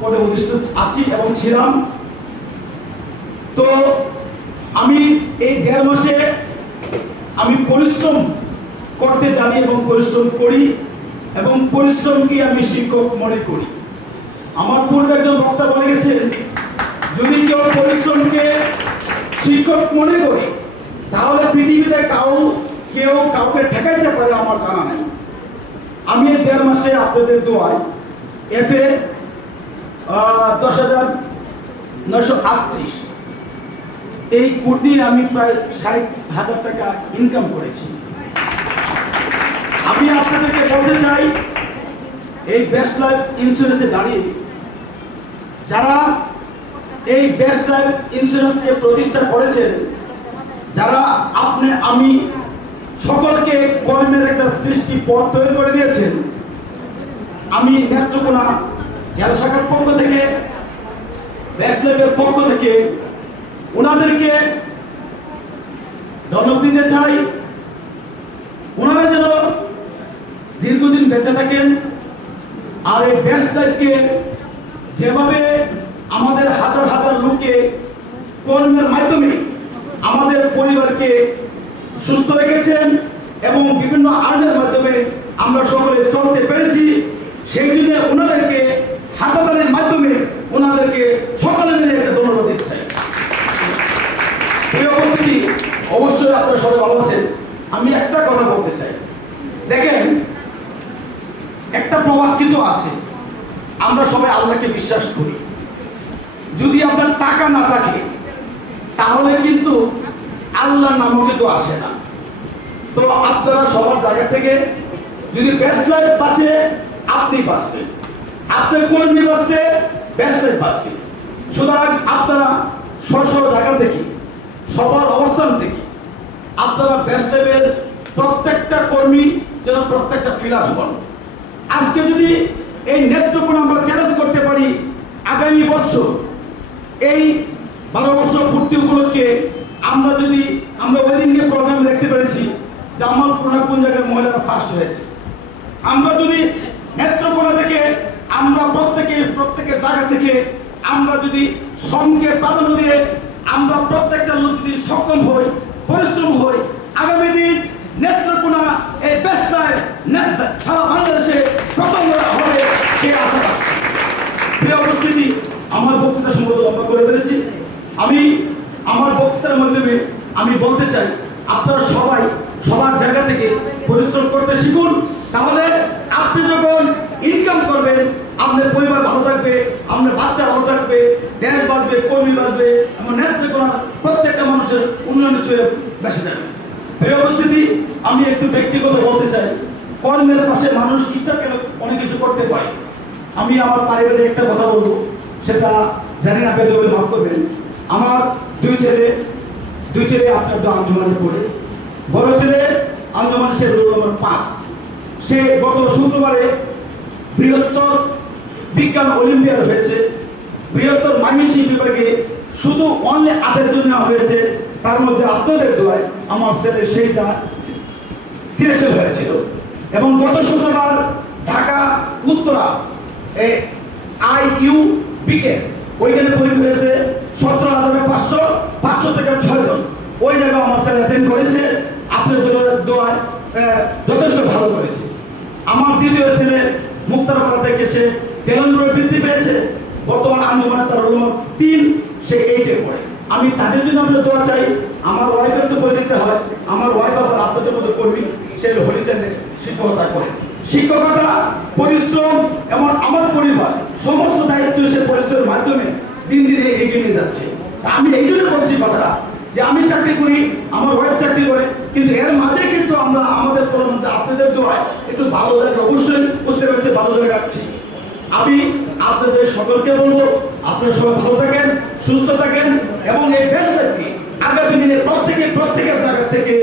পদে অধিষ্ঠিত আছি এবং ছিলাম। তো আমি এই 1.5 মাসে আমি পরিশ্রম করতে জানি এবং পরিশ্রম করি এবং পরিশ্রমকে আমি শিক্ষক মনে করি। আমার পূর্বে একজন বক্তা বলে গেছেন, যদি কেউ পরিশ্রমকে শিক্ষক মনে করে তাহলে পৃথিবীতে কেউ কাউকে ঠেকাইতে পারে আমার জানা নাই। আমি এই 1.5 মাসে আপনাদের দোয়ায় FA 10,938 এই কোড নিয়ে আমি প্রায় 60,000 টাকা ইনকাম করেছি। আমি আপনাদেরকে বলতে চাই, এই বেস্ট লাইফ ইন্স্যুরেন্সে দাঁড়িয়ে যারা এই বেস্ট লাইফ ইন্স্যুরেন্সকে প্রতিষ্ঠা করেছেন, যারা আমি সকলকে কর্মের একটা সৃষ্টি পথ তৈরি করে দিয়েছেন, আমি নেত্রকোনা জেলা শাখার পক্ষ থেকে, বেস্ট লাইফের পক্ষ থেকে ওনাদেরকে ধন্যবাদ দিতে চাই। ওনারা যেন দীর্ঘদিন বেঁচে থাকেন আর এই বেস্ট লাইফকে যেভাবে আমাদের হাজার হাজার লোককে কর্মের মাধ্যমে আমাদের পরিবারকে সুস্থ রেখেছেন এবং বিভিন্ন আর্নের মাধ্যমে আমরা সকলে চলতে পেরেছি, সেই জন্য ওনাদেরকে হাতাতালির মাধ্যমে ওনাদেরকে সকলে মিলে একটা ধন্যবাদ দিতে চাই। এই উপস্থিতি অবশ্যই আপনারা সবাই ভালো আছেন। আমি একটা কথা বলতে চাই, দেখেন একটা প্রবাদ কিন্তু আছে, আমরা সবাই আল্লাহকে বিশ্বাস করি। যদি আপনার টাকা না থাকে তাহলে কিন্তু আল্লাহর নামও কিন্তু আসে না। তো আপনারা সবার জায়গা থেকে যদি বেস্ট লাইফ বাঁচে আপনি বাঁচবেন, আপনার কর্মী বাঁচতে বেস্ট লাইফ বাঁচবে। সুতরাং আপনারা স্ব জায়গা থেকে সবার অবস্থান থেকে আপনারা বেস্ট লাইফের প্রত্যেকটা কর্মী যেন প্রত্যেকটা ফিলার হন। আজকে যদি এই নেত্রকোনা আমরা চ্যালেঞ্জ করতে পারি, আগামী বছর এই 12 বছর পূর্তি উপলক্ষে আমরা ওই দিনকে প্রোগ্রাম দেখতে পেরেছি জামালপুরা কোন জায়গায় মহিলারা ফার্স্ট হয়েছে। আমরা যদি নেত্রকোনা থেকে আমরা প্রত্যেকের জায়গা থেকে আমরা যদি শ্রমকে প্রাধান্য দিয়ে আমরা প্রত্যেকটা লোক যদি সক্ষম হই, পরিশ্রম হই, আগামী দিন নেত্রকোনা এই বেস্ট লাইফ সারা বাংলাদেশে প্রথম হবে সে আশা। প্রিয় উপস্থিতি, আমার বক্তৃতা সম্ভবত লম্বা করে ফেলেছি। আমি আমার বক্তৃতার মাধ্যমে আমি বলতে চাই, আপনারা সবাই সবার জায়গা থেকে পরিশ্রম করতে শিখুন। তাহলে আপনি যখন ইনকাম করবেন আপনার পরিবার ভালো থাকবে, আপনার বাচ্চা ভালো থাকবে, দেশ বাঁচবে, কর্মী বাঁচবে, আমার নেত্রকোনা প্রত্যেকটা মানুষের উন্নয়নের ছুঁয়ে বেসে যাবে। এই অবস্থিতি আমি একটু ব্যক্তিগত বলতে চাই, কর্মের পাশে মানুষ ইচ্ছা কেন অনেক কিছু করতে পারে। আমি আমার পারিবারিক একটা কথা বলবো, সেটা জানি না পেতে বলে মাফ করবেন। আমার দুই ছেলে আপনার তো আঞ্জুমানে পড়ে। বড় ছেলে আঞ্জুমান, সে রোল নম্বর 5। সে গত শুক্রবারে বৃহত্তর বিজ্ঞান অলিম্পিয়াড হয়েছে। বৃহত্তর ময়মনসিংহ বিভাগে শুধু অনলি 8 জন নেওয়া হয়েছে, তার মধ্যে আপনাদের দোয়ায় আমার ছেলে সেইটা সিলেকশন হয়েছিল। এবং গত শুক্রবার ঢাকা উত্তরা IUBK ওইখানে পরীক্ষা হয়েছে 17,500 থেকে 6 জন। ওই জায়গায় আমার ছেলে অ্যাটেন্ড করেছে, আপনাদের দোয়ায় যথেষ্ট ভালো করেছে। আমার দ্বিতীয় ছেলে মুক্তারপাড়া থেকে সে তেলেন্দ্রে বৃদ্ধি পেয়েছে, বর্তমানে আঞ্জুমানে তার রোল নম্বর 3, সে 8-এ পড়ে। আমি তাদের জন্য আমরা দোয়া চাই। আমার ওয়াইফের তো বই দিতে হয়, আমার ওয়াইফ আবার আপনাদের মতো কর্মী, সে হরিচাঁদে শিক্ষকতা করে। শিক্ষকতা পরিশ্রম এবং আমার পরিবার সমস্ত দায়িত্ব সে পরিশ্রমের মাধ্যমে দিন দিনে এগিয়ে নিয়ে যাচ্ছে। আমি এই জন্য বলছি কথাটা যে আমি চাকরি করি, আমার ওয়াইফ চাকরি করে, কিন্তু এর মাঝে কিন্তু আমরা আমাদের আপনাদের দোয়ায় একটু ভালো জায়গা অবশ্যই বুঝতে পারছি, ভালো জায়গা রাখছি। আমি আপনাদের সকলকে বলবো, আপনারা সবাই ভালো থাকেন, সুস্থ থাকেন এবং এই বেস্ট লাইফকে আগামী দিনে প্রত্যেকের জায়গা থেকে